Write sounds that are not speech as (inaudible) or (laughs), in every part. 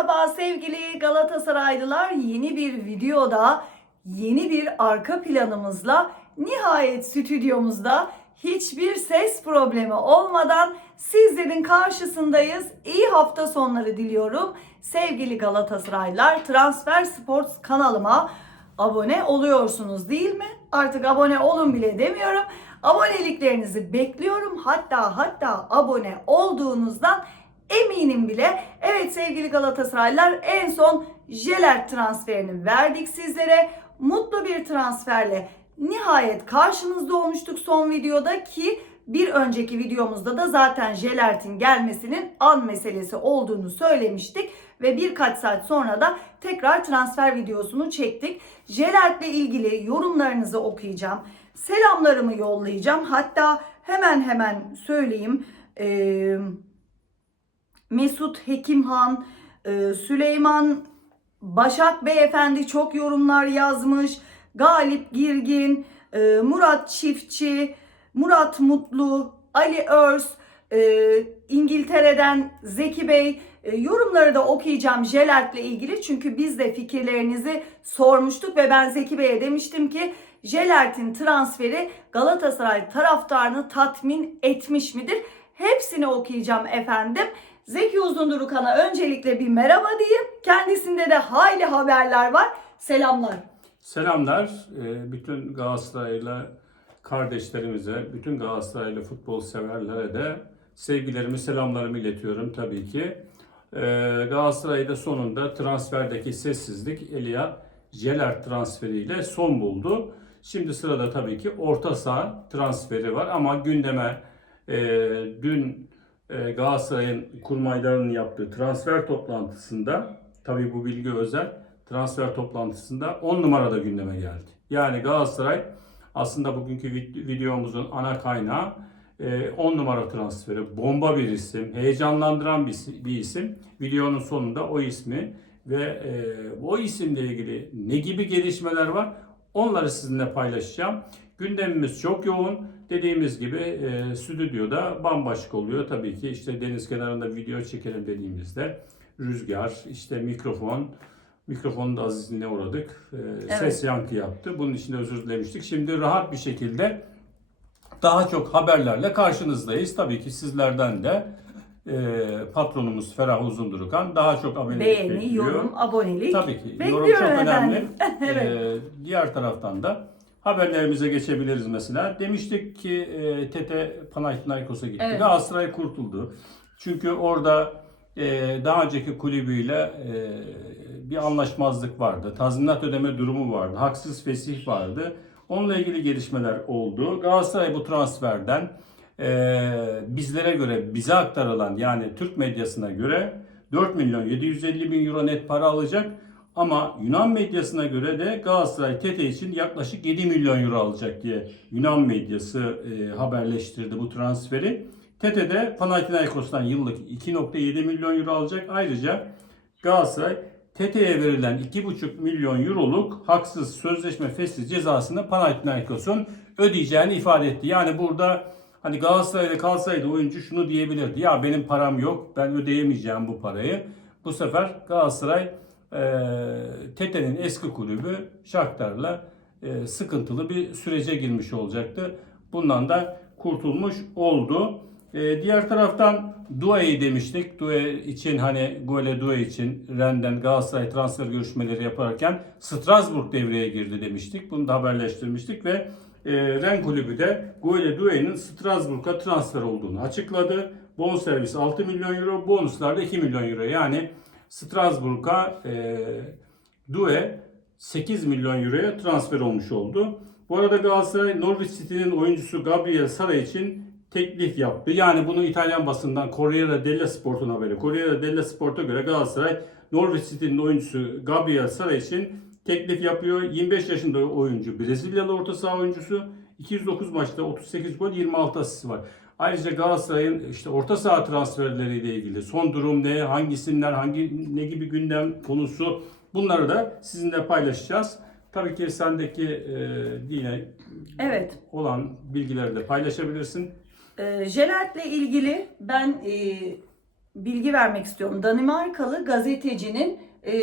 Merhaba sevgili Galatasaraylılar. Yeni bir videoda, yeni bir arka planımızla nihayet stüdyomuzda hiçbir ses problemi olmadan sizlerin karşısındayız. İyi hafta sonları diliyorum. Sevgili Galatasaraylılar, Transfer Sports kanalıma abone oluyorsunuz değil mi? Artık abone olun bile demiyorum. Aboneliklerinizi bekliyorum. Hatta hatta abone olduğunuzdan eminim bile. Evet sevgili Galatasaraylılar en son Jelert transferini verdik sizlere. Mutlu bir transferle nihayet karşınızda olmuştuk son videoda ki bir önceki videomuzda da zaten Jelert'in gelmesinin an meselesi olduğunu söylemiştik ve birkaç saat sonra da tekrar transfer videosunu çektik. Jelert'le ilgili yorumlarınızı okuyacağım. Selamlarımı yollayacağım. Hatta hemen hemen söyleyeyim. Ee, Mesut Hekimhan, e, Süleyman Başak Beyefendi çok yorumlar yazmış. Galip Girgin, e, Murat Çiftçi, Murat Mutlu, Ali Örs, e, İngiltere'den Zeki Bey yorumları da okuyacağım Jelert'le ilgili. Çünkü biz de fikirlerinizi sormuştuk ve ben Zeki Bey'e demiştim ki Jelert'in transferi Galatasaray taraftarını tatmin etmiş midir? Hepsini okuyacağım efendim. Zeki Uzundurukan'a öncelikle bir merhaba diyeyim. Kendisinde de hayli haberler var. Selamlar. Selamlar e, bütün Galatasaraylı kardeşlerimize, bütün Galatasaraylı futbol severlere de sevgilerimi, selamlarımı iletiyorum tabii ki. E, Galatasaray'da sonunda transferdeki sessizlik Elia Jeler transferiyle son buldu. Şimdi sırada tabii ki orta saha transferi var ama gündeme e, dün Galatasaray'ın kurmaylarının yaptığı transfer toplantısında tabii bu bilgi özel transfer toplantısında 10 numarada gündeme geldi. Yani Galatasaray aslında bugünkü vid- videomuzun ana kaynağı 10 numara transferi. Bomba bir isim, heyecanlandıran bir isim. Videonun sonunda o ismi ve e, o isimle ilgili ne gibi gelişmeler var onları sizinle paylaşacağım. Gündemimiz çok yoğun. Dediğimiz gibi e, stüdyoda bambaşka oluyor. Tabii ki işte deniz kenarında video çekelim dediğimizde rüzgar, işte mikrofon, Mikrofonun da azizliğine uğradık. Ee, Ses yankı yaptı. Bunun için de özür dilemiştik. Şimdi rahat bir şekilde daha çok haberlerle karşınızdayız. Tabii ki sizlerden de e, patronumuz Ferah Uzundurukan daha çok abonelik Beğeni, bekliyor. yorum, abonelik. Tabii ki. Bekliyorum yorum çok önemli. (laughs) evet. Ee, diğer taraftan da haberlerimize geçebiliriz mesela. Demiştik ki e, Tete Panathinaikos'a gitti. Evet. Galatasaray kurtuldu. Çünkü orada e, daha önceki kulübüyle e, bir anlaşmazlık vardı. Tazminat ödeme durumu vardı. Haksız fesih vardı. Onunla ilgili gelişmeler oldu. Galatasaray bu transferden e, bizlere göre, bize aktarılan yani Türk medyasına göre 4 milyon 750 bin euro net para alacak. Ama Yunan medyasına göre de Galatasaray Tete için yaklaşık 7 milyon euro alacak diye Yunan medyası e, haberleştirdi bu transferi. Tete de Panathinaikos'tan yıllık 2.7 milyon euro alacak. Ayrıca Galatasaray Tete'ye verilen 2,5 milyon euroluk haksız sözleşme fesli cezasını Panathinaikos'un ödeyeceğini ifade etti. Yani burada hani Galatasaray'da kalsaydı oyuncu şunu diyebilirdi. Ya benim param yok ben ödeyemeyeceğim bu parayı. Bu sefer Galatasaray Tete'nin eski kulübü Shakhtar'la e, sıkıntılı bir sürece girmiş olacaktı. Bundan da kurtulmuş oldu. E, diğer taraftan Due'yi demiştik. Due için hani Gole Due için Ren'den Galatasaray transfer görüşmeleri yaparken Strasbourg devreye girdi demiştik. Bunu da haberleştirmiştik ve e, Ren kulübü de Gole Due'nin Strasbourg'a transfer olduğunu açıkladı. Bonservis 6 milyon euro, bonuslar da 2 milyon euro. Yani Strasbourg'a e, Due 8 milyon euroya transfer olmuş oldu. Bu arada Galatasaray Norwich City'nin oyuncusu Gabriel Sara için teklif yaptı. Yani bunu İtalyan basından Corriere dello Sport'un haberi. Corriere dello Sport'a göre Galatasaray Norwich City'nin oyuncusu Gabriel Sara için teklif yapıyor. 25 yaşında oyuncu Brezilyalı orta saha oyuncusu. 209 maçta 38 gol 26 asist var. Ayrıca Galatasaray'ın işte orta saha transferleriyle ilgili son durum ne, hangi isimler, hangi ne gibi gündem konusu bunları da sizinle paylaşacağız. Tabii ki sendeki e, yine Evet. olan bilgileri de paylaşabilirsin. E, Jelert'le ilgili ben e, bilgi vermek istiyorum. Danimarkalı gazetecinin e,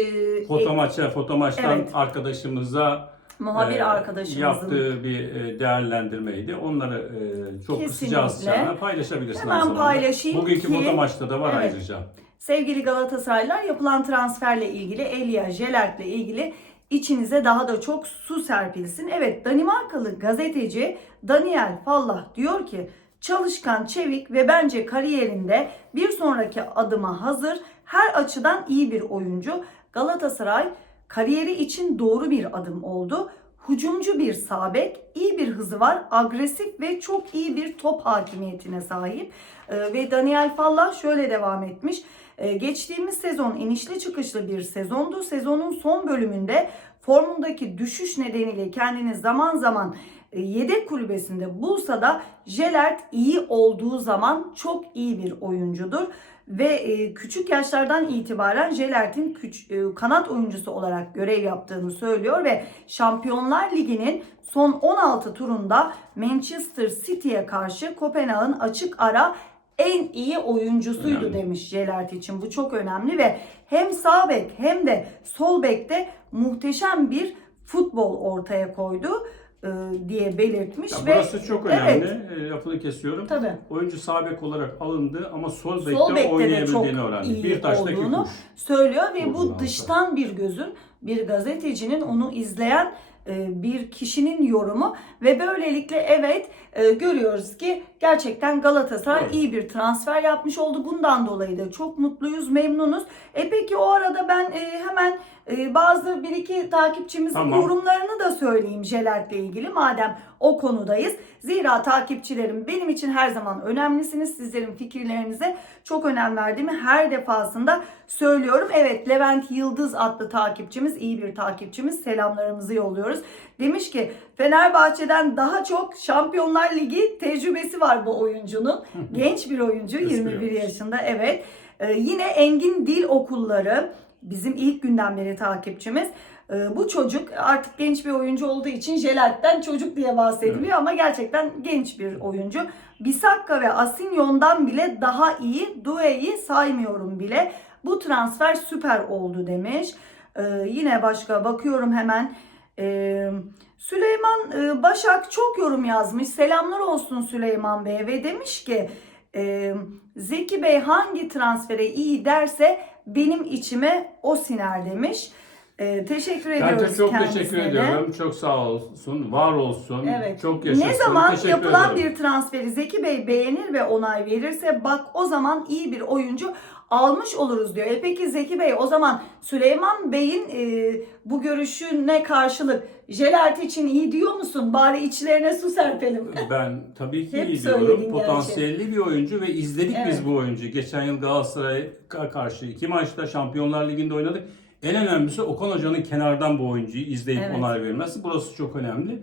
Foto e, maça, foto maçtan Evet. arkadaşımıza muhabir e, arkadaşımızın yaptığı bir e, değerlendirmeydi. Onları e, çok Kesinlikle. aslında paylaşabilirsin. Hemen paylaşayım Bugünkü ki- foto maçta da var Evet. ayrıca. Sevgili Galatasaraylılar yapılan transferle ilgili Elia Jelert'le ilgili içinize daha da çok su serpilsin. Evet Danimarkalı gazeteci Daniel Fallah diyor ki çalışkan, çevik ve bence kariyerinde bir sonraki adıma hazır her açıdan iyi bir oyuncu. Galatasaray kariyeri için doğru bir adım oldu. Hücumcu bir sabek, iyi bir hızı var, agresif ve çok iyi bir top hakimiyetine sahip. Ee, ve Daniel Fallah şöyle devam etmiş. Ee, geçtiğimiz sezon inişli çıkışlı bir sezondu. Sezonun son bölümünde formundaki düşüş nedeniyle kendini zaman zaman yedek kulübesinde bulsa da Jelert iyi olduğu zaman çok iyi bir oyuncudur. Ve e, küçük yaşlardan itibaren Jelert'in e, kanat oyuncusu olarak görev yaptığını söylüyor ve Şampiyonlar Ligi'nin son 16 turunda Manchester City'ye karşı Kopenhag'ın açık ara en iyi oyuncusuydu Önemli. demiş Jelert için. Bu çok önemli ve hem sağ bek hem de sol bekte muhteşem bir futbol ortaya koydu e, diye belirtmiş Ya ve burası çok önemli. E, lafını kesiyorum. tabii Oyuncu sağ bek olarak alındı ama sol bekte, Sol bekte oynayabildiğini öğrendi. Bir taştaki olduğunu kuş. söylüyor ve bu Doğru, dıştan bir gözün bir gazetecinin onu izleyen e, bir kişinin yorumu ve böylelikle evet e, görüyoruz ki gerçekten Galatasaray Evet. iyi bir transfer yapmış oldu. Bundan dolayı da çok mutluyuz, memnunuz. E peki o arada ben e, hemen e, bazı bir iki takipçimizin Tamam. yorumlarını da söyleyeyim Jelert'le ilgili madem o konudayız. Zira takipçilerim benim için her zaman önemlisiniz. Sizlerin fikirlerinize çok önem verdiğimi her defasında söylüyorum. Evet Levent Yıldız adlı takipçimiz, iyi bir takipçimiz. Selamlarımızı yolluyoruz. Demiş ki Fenerbahçe'den daha çok Şampiyonlar Ligi tecrübesi var bu oyuncunun. (laughs) Genç bir oyuncu, Eski 21 oyuncu. yaşında. Evet. Ee, yine Engin Dil Okulları bizim ilk günden beri takipçimiz. Ee, bu çocuk artık genç bir oyuncu olduğu için Jelert'ten çocuk diye bahsediliyor ama gerçekten genç bir oyuncu. Bisakka ve Asinyon'dan bile daha iyi. Due'yi saymıyorum bile. Bu transfer süper oldu demiş. Ee, yine başka bakıyorum hemen. Ee, Süleyman e, Başak çok yorum yazmış. Selamlar olsun Süleyman Bey ve demiş ki e, Zeki Bey hangi transfere iyi derse benim içime o siner demiş. E, teşekkür Ben ediyoruz çok kendisine. teşekkür ediyorum. Çok sağ olsun. Var olsun. Evet. Çok yaşasın. Ne zaman Teşekkür yapılan ederim. bir transferi Zeki Bey beğenir ve onay verirse bak o zaman iyi bir oyuncu almış oluruz diyor. E peki Zeki Bey o zaman Süleyman Bey'in e, bu görüşüne karşılık Jelert için iyi diyor musun? Bari içlerine su serpelim. (laughs) Ben tabii ki Hep iyi diyorum. gerçi. Potansiyelli bir oyuncu ve izledik Evet. biz bu oyuncuyu. Geçen yıl Galatasaray'a karşı iki maçta Şampiyonlar Ligi'nde oynadık. En önemlisi Okan Hoca'nın kenardan bu oyuncuyu izleyip Evet. onay vermesi. Burası çok önemli.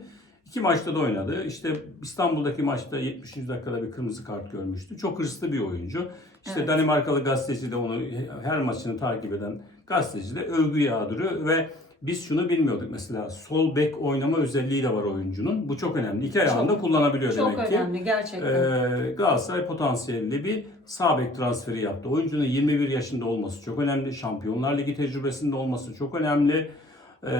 İki maçta da oynadı. İşte İstanbul'daki maçta 70. dakikada bir kırmızı kart görmüştü. Çok hırslı bir oyuncu. İşte Evet. Danimarkalı gazeteci de onu her maçını takip eden gazeteci de övgü yağdırıyor ve biz şunu bilmiyorduk mesela sol bek oynama özelliği de var oyuncunun. Bu çok önemli. İki ayağını da kullanabiliyor Çok demek ki. önemli gerçekten. Ee, Galatasaray potansiyelli bir sağ bek transferi yaptı. Oyuncunun 21 yaşında olması çok önemli. Şampiyonlar Ligi tecrübesinde olması çok önemli. Ee,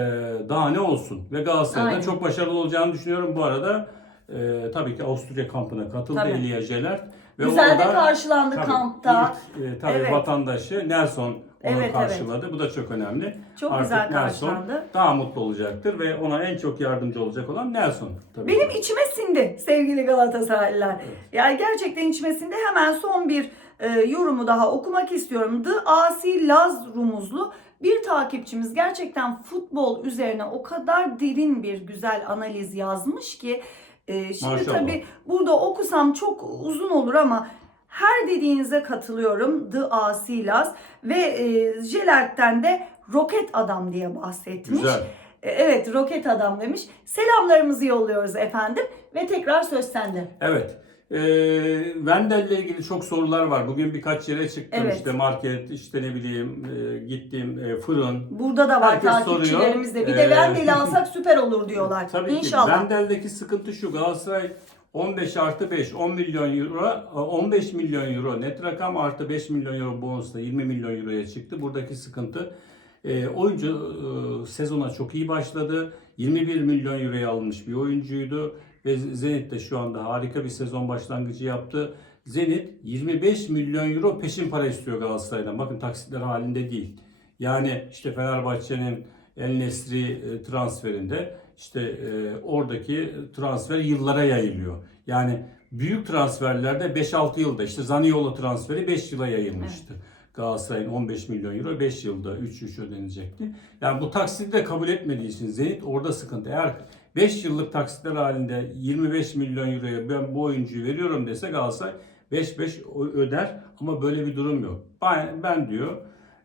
daha ne olsun? Ve Galatasaray'da Aynen. çok başarılı olacağını düşünüyorum. Bu arada e, tabii ki Avusturya kampına katıldı Tabii. Elia Jelert. Ve Güzel de karşılandı Tabii, kampta. ilk, e, tabii Evet. vatandaşı Nelson onu Evet, evet. karşıladı. Bu da çok önemli. Çok Artık güzel Nelson karşılandı. daha mutlu olacaktır ve ona en çok yardımcı olacak olan Nelson. Tabii. Benim içime sindi sevgili Galatasaraylılar. Yani gerçekten içime sindi. Hemen son bir e, yorumu daha okumak istiyorum. The Asi Laz Rumuzlu bir takipçimiz gerçekten futbol üzerine o kadar derin bir güzel analiz yazmış ki e, şimdi Maşallah. tabii burada okusam çok uzun olur ama her dediğinize katılıyorum. The Asi Laz ve e, Jelert'ten de Roket Adam diye bahsetmiş. Güzel. E, Evet roket adam demiş. Selamlarımızı yolluyoruz efendim ve tekrar söz sende. Evet. Vendel ile ilgili çok sorular var. Bugün birkaç yere çıktım. Evet. İşte market, işte ne bileyim e, gittiğim e, fırın. Burada da var Herkes takipçilerimiz de. Bir soruyor. de Ee, Vendeli alsak süper olur diyorlar. (laughs) Tabii İnşallah. ki Vendel'deki sıkıntı şu. Galatasaray 15 artı 5 10 milyon euro 15 milyon euro net rakam artı 5 milyon euro bonusla 20 milyon euroya çıktı. Buradaki sıkıntı e, oyuncu e, sezona çok iyi başladı. 21 milyon euroya alınmış bir oyuncuydu ve Zenit de şu anda harika bir sezon başlangıcı yaptı. Zenit 25 milyon euro peşin para istiyor Galatasaray'dan. Bakın taksitler halinde değil. Yani işte Fenerbahçe'nin El Nesri e, transferinde işte e, oradaki transfer yıllara yayılıyor. Yani büyük transferlerde 5-6 yılda işte Zaniolo transferi 5 yıla yayılmıştı. Galatasaray'ın 15 milyon euro 5 yılda 3-3 ödenecekti. Yani bu taksiti de kabul etmediği için Zenit orada sıkıntı. Eğer 5 yıllık taksitler halinde 25 milyon euroya ben bu oyuncuyu veriyorum dese Galatasaray 5-5 öder ama böyle bir durum yok. Ben, ben diyor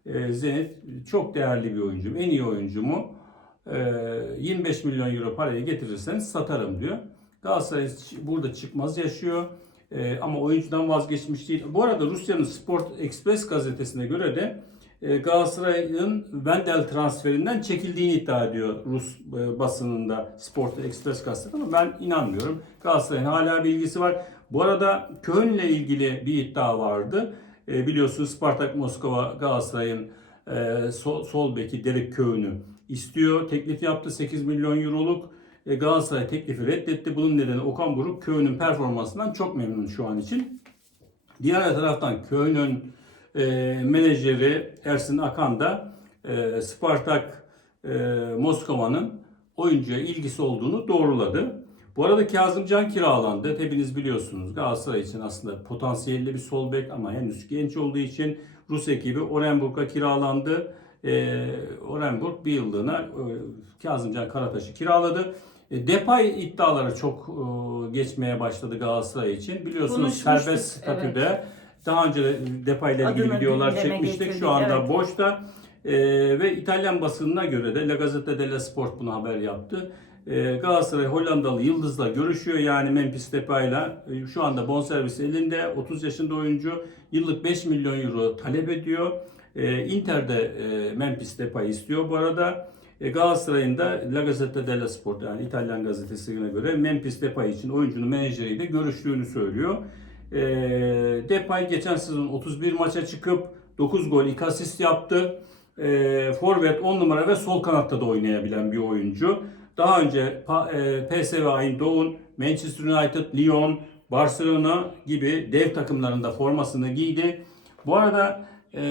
e, Zenit çok değerli bir oyuncum, en iyi oyuncumu 25 milyon euro parayı getirirseniz satarım diyor. Galatasaray burada çıkmaz yaşıyor. E, ama oyuncudan vazgeçmiş değil. Bu arada Rusya'nın Sport Express gazetesine göre de e, Galatasaray'ın Wendel transferinden çekildiğini iddia ediyor Rus e, basınında Sport Express gazetesi ama ben inanmıyorum. Galatasaray'ın hala bilgisi var. Bu arada Köln'le ilgili bir iddia vardı. E, biliyorsunuz Spartak Moskova Galatasaray'ın e, sol, sol beki Derek Köln'ü istiyor. Teklif yaptı 8 milyon euroluk. E, Galatasaray teklifi reddetti. Bunun nedeni Okan Buruk Köln'ün performansından çok memnun şu an için. Diğer taraftan Köln'ün e, menajeri Ersin Akan da e, Spartak e, Moskova'nın oyuncuya ilgisi olduğunu doğruladı. Bu arada Kazımcan kiralandı. Hepiniz biliyorsunuz Galatasaray için aslında potansiyelli bir sol bek ama henüz genç olduğu için Rus ekibi Orenburg'a kiralandı. E, Orenburg bir yıllığına e, Kazımcan Karataş'ı kiraladı. E, Depay iddiaları çok e, geçmeye başladı Galatasaray için. Biliyorsunuz serbest statüde. Daha önce de Depay ile ilgili videolar çekmiştik. getirdik, Şu anda evet. boşta. E, ve İtalyan basınına göre de La Gazzetta dello Sport bunu haber yaptı. E, Galatasaray Hollandalı Yıldız'la görüşüyor. Yani Memphis Depay'la e, şu anda bonservis elinde. 30 yaşında oyuncu. Yıllık 5 milyon euro talep ediyor. E, Inter de e, Memphis Depay istiyor bu arada. E, Galatasaray'ın da La Gazzetta dello Sport yani İtalyan gazetesine göre Memphis Depay için oyuncunun menajeriyle görüştüğünü söylüyor. E, Depay geçen sezon 31 maça çıkıp 9 gol 2 asist yaptı. E, forvet 10 numara ve sol kanatta da oynayabilen bir oyuncu. Daha önce Pa- e, PSV Eindhoven, Manchester United, Lyon, Barcelona gibi dev takımlarında formasını giydi. Bu arada e,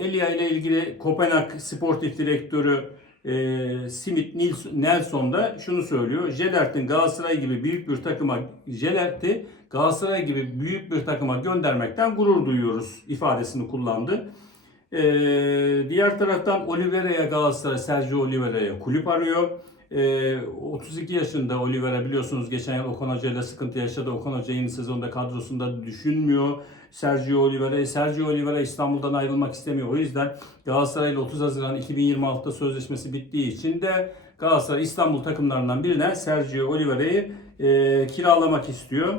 Elia ile ilgili Kopenhag Sportif Direktörü e, Simit Nelson da şunu söylüyor. Jelert'in Galatasaray gibi büyük bir takıma Jelert'i Galatasaray gibi büyük bir takıma göndermekten gurur duyuyoruz ifadesini kullandı. E, diğer taraftan Oliveira'ya Galatasaray Sergio Oliveira'ya kulüp arıyor. E, 32 yaşında Oliveira biliyorsunuz geçen yıl Okan Hoca ile sıkıntı yaşadı. Okan Hoca yeni sezonda kadrosunda düşünmüyor. Sergio Oliveira, Sergio Oliveira İstanbul'dan ayrılmak istemiyor. O yüzden Galatasaray ile 30 Haziran 2026'da sözleşmesi bittiği için de Galatasaray İstanbul takımlarından birine Sergio Oliveira'yı e, kiralamak istiyor.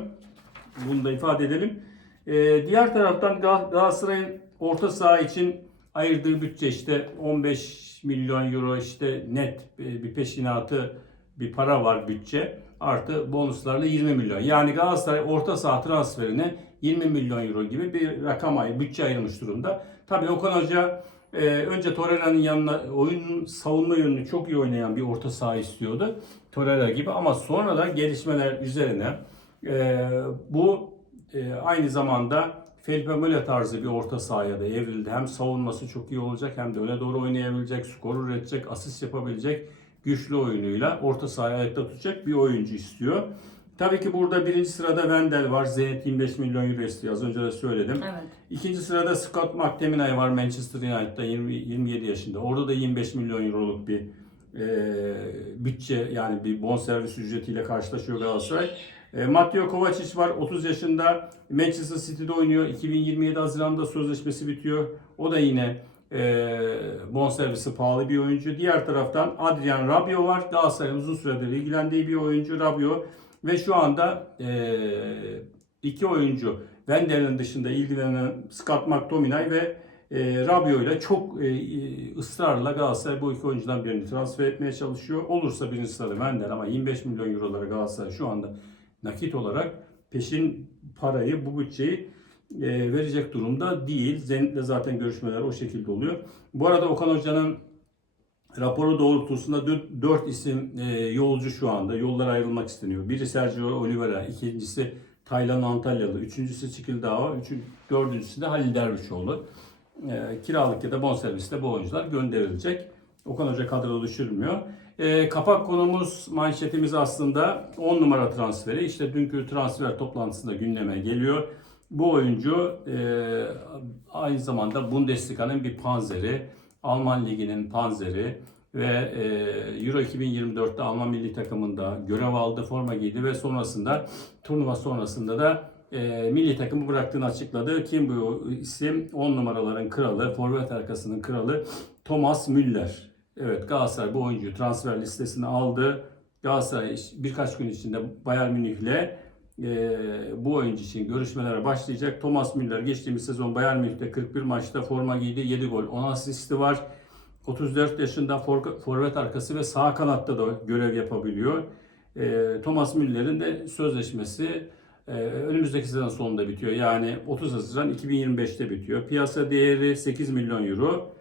Bunu da ifade edelim. E, diğer taraftan Gal- Galatasaray'ın orta saha için ayırdığı bütçe işte 15 milyon euro işte net e, bir peşinatı bir para var bütçe. Artı bonuslarla 20 milyon. Yani Galatasaray orta saha transferine 20 milyon euro gibi bir rakam ay bütçe ayırmış durumda. Tabii Okan Hoca e, önce Torreira'nın yanına oyunun savunma yönünü çok iyi oynayan bir orta saha istiyordu. Torreira gibi ama sonra da gelişmeler üzerine e, bu e, aynı zamanda Felipe Melo tarzı bir orta sahaya da evrildi. Hem savunması çok iyi olacak hem de öne doğru oynayabilecek, skor üretecek, asist yapabilecek güçlü oyunuyla orta sahayı ayakta tutacak bir oyuncu istiyor. Tabii ki burada birinci sırada Wendel var. Zenit 25 milyon euro istiyor. Az önce de söyledim. Evet. İkinci sırada Scott McTominay var Manchester United'da 20, 27 yaşında. Orada da 25 milyon euroluk bir e, bütçe yani bir bonservis ücretiyle karşılaşıyor Galatasaray. E, Matteo Kovacic var 30 yaşında Manchester City'de oynuyor. 2027 Haziran'da sözleşmesi bitiyor. O da yine e, bonservisi pahalı bir oyuncu. Diğer taraftan Adrian Rabiot var. Galatasaray'ın uzun süredir ilgilendiği bir oyuncu Rabiot. Ve şu anda e, iki oyuncu Wendel'in dışında ilgilenen Scott McTominay ve e, Rabiot ile çok e, ısrarla Galatasaray bu iki oyuncudan birini transfer etmeye çalışıyor. Olursa birinci sırada Wendel ama 25 milyon eurolara Galatasaray şu anda nakit olarak peşin parayı, bu bütçeyi e, verecek durumda değil. Zenit'le zaten görüşmeler o şekilde oluyor. Bu arada Okan Hoca'nın raporu doğrultusunda 4 isim e, yolcu şu anda. Yollar ayrılmak isteniyor. Biri Sergio Oliveira, ikincisi Taylan Antalyalı, üçüncüsü Çikildağ, üçüncü, dördüncüsü de Halil Dervişoğlu. E, kiralık ya da bonservisle bu oyuncular gönderilecek. Okan Hoca kadro düşürmüyor. E, kapak konumuz, manşetimiz aslında 10 numara transferi. İşte dünkü transfer toplantısında gündeme geliyor. Bu oyuncu e, aynı zamanda Bundesliga'nın bir panzeri, Alman Ligi'nin panzeri ve e, Euro 2024'te Alman milli takımında görev aldı, forma giydi ve sonrasında turnuva sonrasında da e, milli takımı bıraktığını açıkladı. Kim bu isim? 10 numaraların kralı, forvet arkasının kralı Thomas Müller. Evet Galatasaray bu oyuncuyu transfer listesine aldı. Galatasaray birkaç gün içinde Bayern Münih'le e, bu oyuncu için görüşmelere başlayacak. Thomas Müller geçtiğimiz sezon Bayern Münih'te 41 maçta forma giydi. 7 gol, 10 asisti var. 34 yaşında for- forvet arkası ve sağ kanatta da görev yapabiliyor. E, Thomas Müller'in de sözleşmesi e, önümüzdeki sezon sonunda bitiyor. Yani 30 Haziran 2025'te bitiyor. Piyasa değeri 8 milyon euro.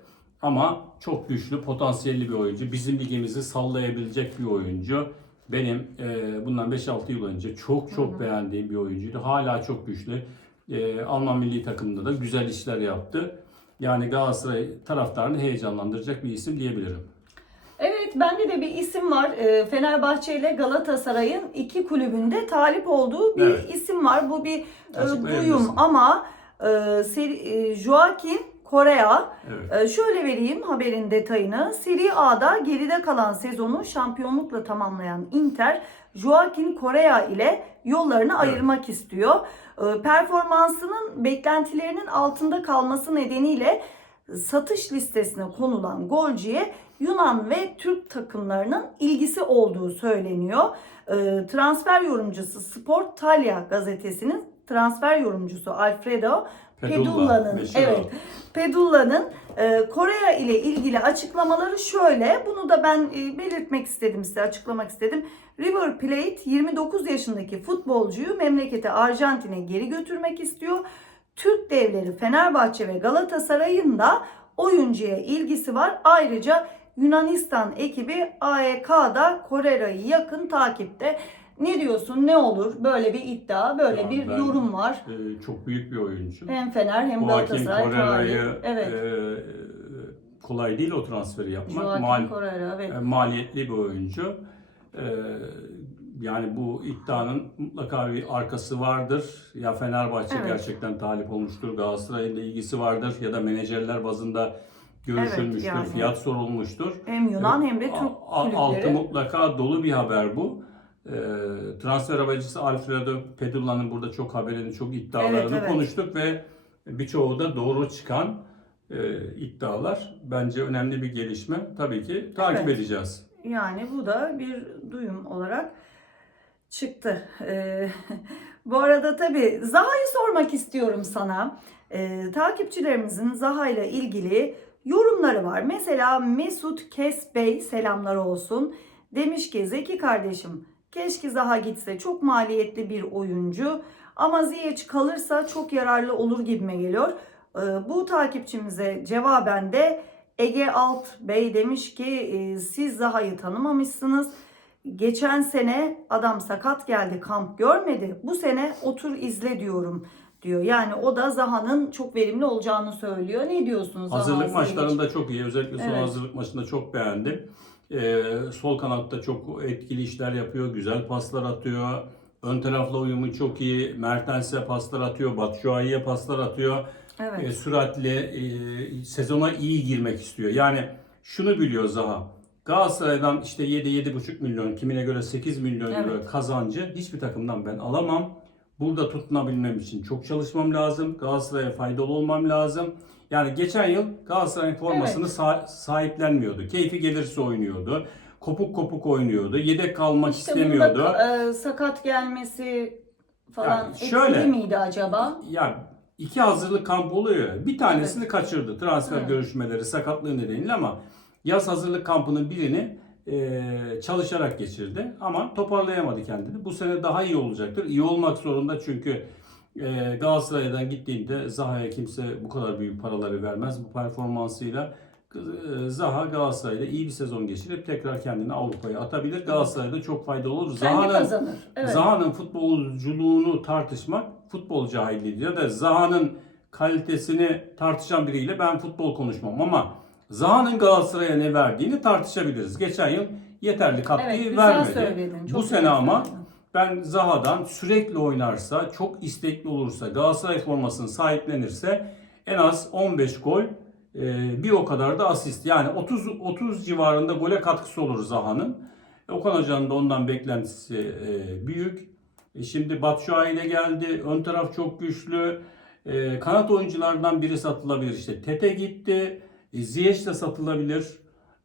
Ama çok güçlü, potansiyelli bir oyuncu. Bizim ligimizi sallayabilecek bir oyuncu. Benim e, bundan 5-6 yıl önce çok çok beğendiğim bir oyuncuydu. Hala çok güçlü. E, Alman milli takımında da güzel işler yaptı. Yani Galatasaray taraftarını heyecanlandıracak bir isim diyebilirim. Evet bende de bir isim var. Ee, Fenerbahçe ile Galatasaray'ın iki kulübünde talip olduğu bir Evet. isim var. Bu bir e, duyum ama e, e, Joaquin Korea Evet. e, şöyle vereyim haberin detayını. Serie A'da geride kalan sezonu şampiyonlukla tamamlayan Inter Joaquin Korea ile yollarını ayırmak istiyor. E, performansının beklentilerinin altında kalması nedeniyle satış listesine konulan golcüye Yunan ve Türk takımlarının ilgisi olduğu söyleniyor. E, transfer yorumcusu Sport Talya gazetesinin transfer yorumcusu Alfredo Pedulla'nın meşhur evet. Pedulla'nın e, Kore ile ilgili açıklamaları şöyle. Bunu da ben e, belirtmek istedim size, açıklamak istedim. River Plate 29 yaşındaki futbolcuyu memlekete Arjantin'e geri götürmek istiyor. Türk devleri Fenerbahçe ve Galatasaray'ın da oyuncuya ilgisi var. Ayrıca Yunanistan ekibi AEK'da Korera'yı yakın takipte. Ne diyorsun? Ne olur? Böyle bir iddia, böyle Ya bir ben- yorum var. E, çok büyük bir oyuncu. Hem Fener hem Galatasaray tarihi. Correa'yı Evet. e, kolay değil o transferi yapmak. Joaquin Mal- Correa evet. e, maliyetli bir oyuncu. E, yani bu iddianın mutlaka bir arkası vardır. Ya Fenerbahçe Evet. gerçekten talip olmuştur, Galatasaray'ın da ilgisi vardır ya da menajerler bazında görüşülmüştür, yani. fiyat sorulmuştur. Hem Yunan hem de Türk A- a- Altı kulüpleri. mutlaka dolu bir haber bu. E, transfer habercisi Alfredo Pedulla'nın burada çok haberini, çok iddialarını Evet, evet. konuştuk ve birçoğu da doğru çıkan e, iddialar. Bence önemli bir gelişme. Tabii ki takip Evet. edeceğiz. Yani bu da bir duyum olarak çıktı. Ee, (laughs) bu arada tabii Zaha'yı sormak istiyorum sana. Ee, takipçilerimizin Zaha ile ilgili yorumları var. Mesela Mesut Kes Bey selamlar olsun. Demiş ki Zeki kardeşim keşke Zaha gitse çok maliyetli bir oyuncu ama Ziyech kalırsa çok yararlı olur gibime geliyor. Ee, bu takipçimize cevaben de Ege Alt Bey demiş ki e, siz Zaha'yı tanımamışsınız. Geçen sene adam sakat geldi kamp görmedi. Bu sene otur izle diyorum diyor. Yani o da Zaha'nın çok verimli olacağını söylüyor. Ne diyorsunuz Zaha Hazırlık Ziyech? maçlarında çok iyi. Özellikle son Evet. hazırlık maçında çok beğendim. Ee, sol kanatta çok etkili işler yapıyor. Güzel paslar atıyor. Ön tarafla uyumu çok iyi. Mertens'e paslar atıyor. Batshuayi'ye paslar atıyor. Evet. E, süratli e, sezona iyi girmek istiyor. Yani şunu biliyor Zaha. Galatasaray'dan işte 7-7,5 milyon, kimine göre 8 milyon euro Evet. kazancı hiçbir takımdan ben alamam. Burada tutunabilmem için çok çalışmam lazım. Galatasaray'a faydalı olmam lazım. Yani geçen yıl Galatasaray'ın formasını sa- sahiplenmiyordu. Keyfi gelirse oynuyordu. Kopuk kopuk oynuyordu. Yedek kalmak İşte istemiyordu. bunda e, sakat gelmesi falan Yani etkili şöyle- miydi acaba? Ya iki hazırlık kampı oluyor. Bir tanesini kaçırdı. Transfer Evet. görüşmeleri sakatlığı nedeniyle ama yaz hazırlık kampının birini e, çalışarak geçirdi ama toparlayamadı kendini. Bu sene daha iyi olacaktır. İyi olmak zorunda çünkü e, Galatasaray'dan gittiğinde Zaha'ya kimse bu kadar büyük paraları vermez. Bu performansıyla e, Zaha Galatasaray'da iyi bir sezon geçirip tekrar kendini Avrupa'ya atabilir. Galatasaray'da çok faydalı olur. Zaha'nın. Evet. Zaha'nın futbolculuğunu tartışmak futbol cahilliğidir. Ya da Zaha'nın kalitesini tartışan biriyle ben futbol konuşmam ama Zaha'nın Galatasaray'a ne verdiğini tartışabiliriz. Geçen yıl yeterli katkıyı Evet, güzel vermedi. söyledin. Çok Bu sene güzel ama söyledin. ben Zaha'dan sürekli oynarsa, çok istekli olursa, Galatasaray formasını sahiplenirse en az 15 gol, e, bir o kadar da asist. Yani 30 30 civarında gole katkısı olur Zaha'nın. Okan Hoca'nın da ondan beklentisi e, büyük. E, Şimdi Batshuayi de geldi. Ön taraf çok güçlü. Kanat oyunculardan biri satılabilir. İşte Tete gitti. E, Ziyech de satılabilir.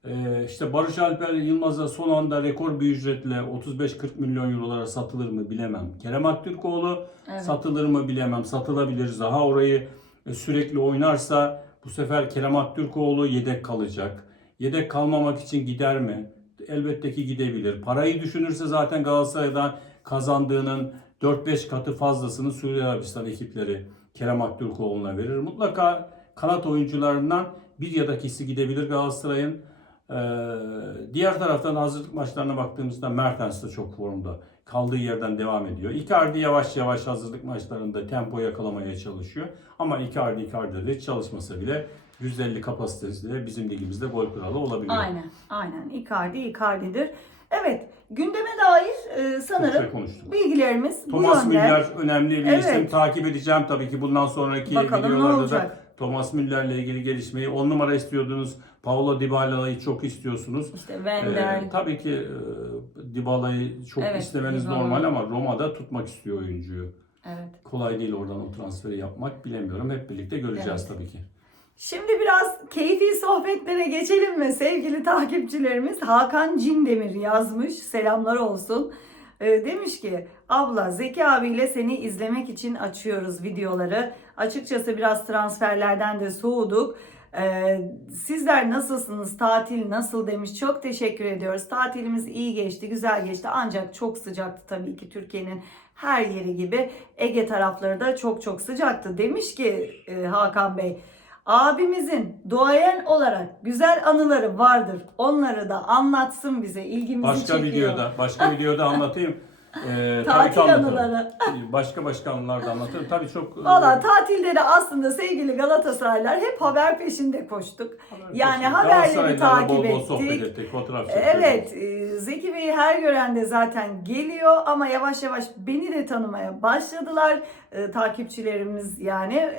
E, işte Barış Alper Yılmaz'a son anda rekor bir ücretle 35-40 milyon eurolara satılır mı bilemem. Kerem Aktürkoğlu Evet. satılır mı bilemem. Satılabilir. Zaha orayı e, sürekli oynarsa bu sefer Kerem Aktürkoğlu yedek kalacak. Yedek kalmamak için gider mi? Elbette ki gidebilir. Parayı düşünürse zaten Galatasaray'dan kazandığının 4-5 katı fazlasını Suudi Arabistan ekipleri Kerem Aktürkoğlu'na verir. Mutlaka kanat oyuncularından bir ya da ikisi gidebilir Galatasaray'ın. Ee, diğer taraftan hazırlık maçlarına baktığımızda Mertens de çok formda. Kaldığı yerden devam ediyor. Icardi yavaş yavaş hazırlık maçlarında tempo yakalamaya çalışıyor. Ama Icardi Icardi hiç çalışmasa bile %50 kapasitesiyle bizim ligimizde gol kralı olabiliyor. Aynen, aynen. Icardi, Icardi'dir. Evet, gündeme dair e, sanırım şey bilgilerimiz Thomas bu yönde. Müller önemli bir Evet. isim. Takip edeceğim tabii ki bundan sonraki Bakalım videolarda da? Thomas Müller'le ilgili gelişmeyi 10 numara istiyordunuz. Paulo Dybala'yı çok istiyorsunuz. İşte Ee, Wendel, tabii ki e, Dybala'yı çok Evet, istemeniz Dybala. normal ama Roma'da tutmak istiyor oyuncuyu. evet. Kolay değil oradan o transferi yapmak bilemiyorum. Hep birlikte göreceğiz Evet. tabii ki. Şimdi biraz keyfi sohbetlere geçelim mi sevgili takipçilerimiz? Hakan Cindemir yazmış. Selamlar olsun. Ee, demiş ki abla Zeki abiyle seni izlemek için açıyoruz videoları. Açıkçası biraz transferlerden de soğuduk. Ee, sizler nasılsınız? Tatil nasıl demiş. Çok teşekkür ediyoruz. Tatilimiz iyi geçti, güzel geçti. Ancak çok sıcaktı tabii ki Türkiye'nin her yeri gibi. Ege tarafları da çok çok sıcaktı. Demiş ki e, Hakan Bey, abimizin duayen olarak güzel anıları vardır. Onları da anlatsın bize. İlgimizi Başka çekiyor. videoda, başka videoda anlatayım. (laughs) Ee, ki Tatil anıları. Başka başka anılar da anlatırım. Tabii çok... e, Valla tatilde de aslında sevgili Galatasaraylar hep haber peşinde koştuk. Yani haberleri Galatasaray'la takip bol bol ettik. ettik, fotoğraf çektik. Evet, e, Zeki Bey'i her gören de zaten geliyor ama yavaş yavaş beni de tanımaya başladılar e, takipçilerimiz yani.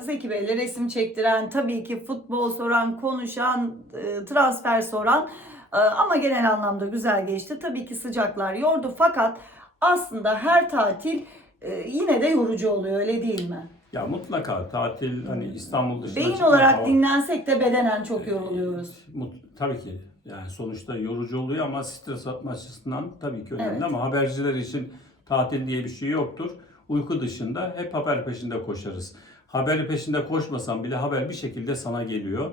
Zeki Bey'le resim çektiren, tabii ki futbol soran, konuşan, e, transfer soran e, ama genel anlamda güzel geçti. Tabii ki sıcaklar yordu fakat aslında her tatil e, yine de yorucu oluyor öyle değil mi? Ya mutlaka tatil hani İstanbul dışına Beyin çıkmak olarak hava- dinlensek de bedenen çok yoruluyoruz. Mut- Tabii ki yani sonuçta yorucu oluyor ama stres atma açısından tabii ki önemli Evet. ama haberciler için tatil diye bir şey yoktur. Uyku dışında hep haber peşinde koşarız. Haber peşinde koşmasan bile haber bir şekilde sana geliyor.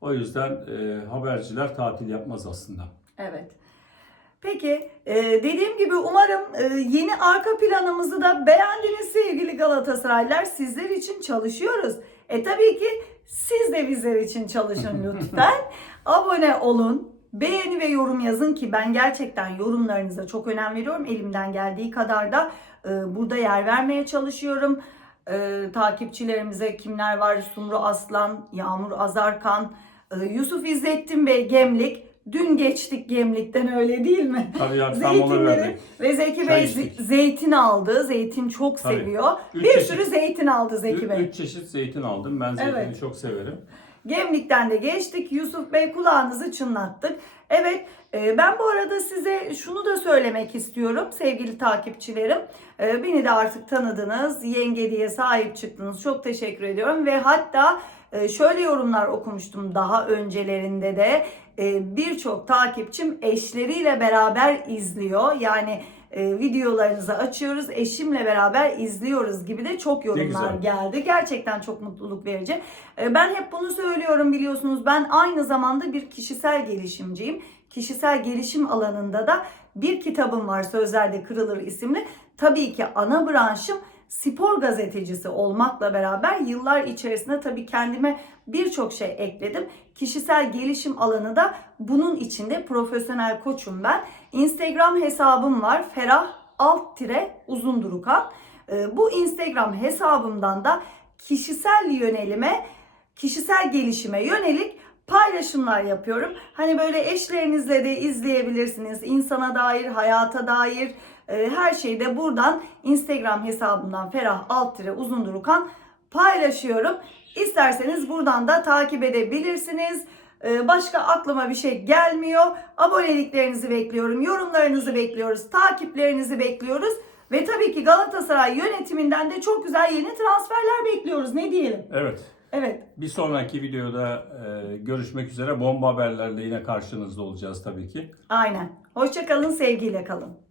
O yüzden e, haberciler tatil yapmaz aslında. Evet. Peki e, dediğim gibi umarım e, yeni arka planımızı da beğendiniz sevgili Galatasaraylılar. Sizler için çalışıyoruz. E tabii ki siz de bizler için çalışın (laughs) lütfen. Abone olun. Beğeni ve yorum yazın ki ben gerçekten yorumlarınıza çok önem veriyorum. Elimden geldiği kadar da e, burada yer vermeye çalışıyorum. Takipçilerimize kimler var? Sumru Aslan, Yağmur Azarkan, Yusuf İzzettin Bey Gemlik. Dün geçtik Gemlik'ten öyle değil mi? Tabii Zeytinleri verdik. ve Zeki Çay Bey içtik. ze- zeytin aldı. Zeytin çok Tabii. seviyor. Üç bir çeşit- sürü zeytin aldı Zeki Ü- Bey. Üç çeşit zeytin aldım. Ben zeytini Evet. çok severim. Gemlik'ten de geçtik. Yusuf Bey kulağınızı çınlattık. Evet e, ben bu arada size şunu da söylemek istiyorum sevgili takipçilerim. E, Beni de artık tanıdınız. Yenge diye sahip çıktınız. Çok teşekkür ediyorum. Ve hatta şöyle yorumlar okumuştum daha öncelerinde de. E, Birçok takipçim eşleriyle beraber izliyor. Yani e, videolarınızı açıyoruz. Eşimle beraber izliyoruz gibi de çok yorumlar geldi. Gerçekten çok mutluluk verici. E, Ben hep bunu söylüyorum biliyorsunuz. Ben aynı zamanda bir kişisel gelişimciyim. kişisel gelişim alanında da bir kitabım var Sözlerde Kırılır isimli. Tabii ki ana branşım spor gazetecisi olmakla beraber yıllar içerisinde tabii kendime birçok şey ekledim. Kişisel gelişim alanı da bunun içinde profesyonel koçum ben. Instagram hesabım var. Ferah alt tire uzundurukan. Ee, Bu Instagram hesabımdan da kişisel yönelime, kişisel gelişime yönelik paylaşımlar yapıyorum. Hani böyle eşlerinizle de izleyebilirsiniz. İnsana dair, hayata dair her şeyi de buradan Instagram hesabımdan Ferah Alttire Uzundurukan paylaşıyorum. İsterseniz buradan da takip edebilirsiniz. Ee, Başka aklıma bir şey gelmiyor. Aboneliklerinizi bekliyorum, yorumlarınızı bekliyoruz, takiplerinizi bekliyoruz. Ve tabii ki Galatasaray yönetiminden de çok güzel yeni transferler bekliyoruz. Ne diyelim? Evet. Evet. Bir sonraki videoda e, görüşmek üzere. Bomba haberlerle yine karşınızda olacağız tabii ki. Aynen. Hoşçakalın, sevgiyle kalın.